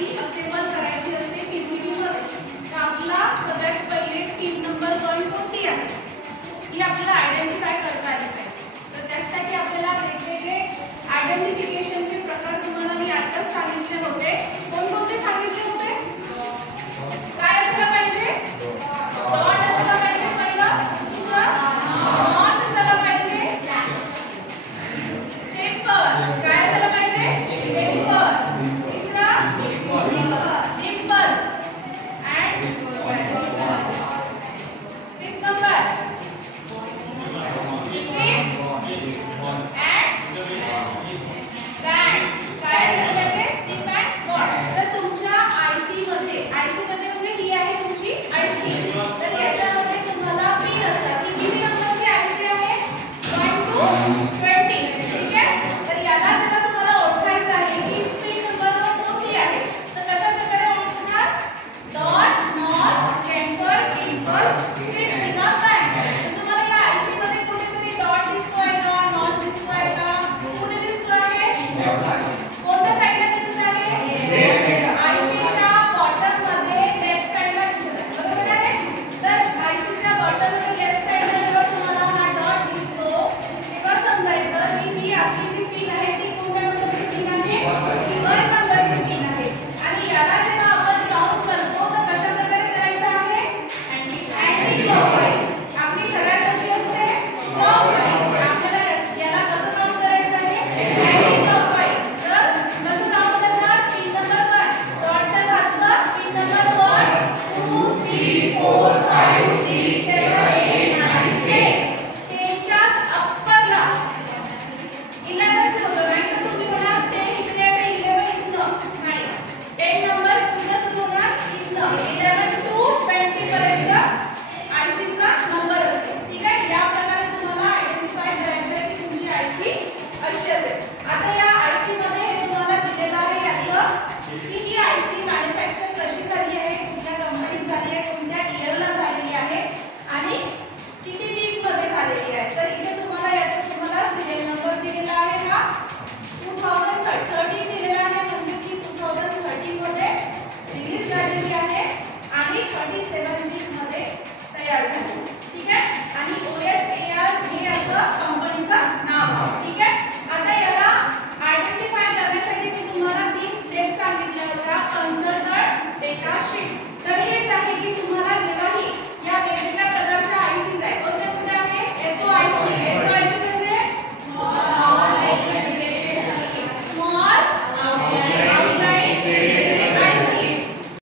जी assemble करायची असते PCB मध्ये, तर आपला सगळ्यात पहिले पिन नंबर 1 कोणती आहे ही आपल्याला आयडेंटिफाय करता आली पाहिजे। तर त्यासाठी आपल्याला वेगवेगळे आयडेंटिफिकेशनचे प्रकार तुम्हाला मी आताच सांगितले होते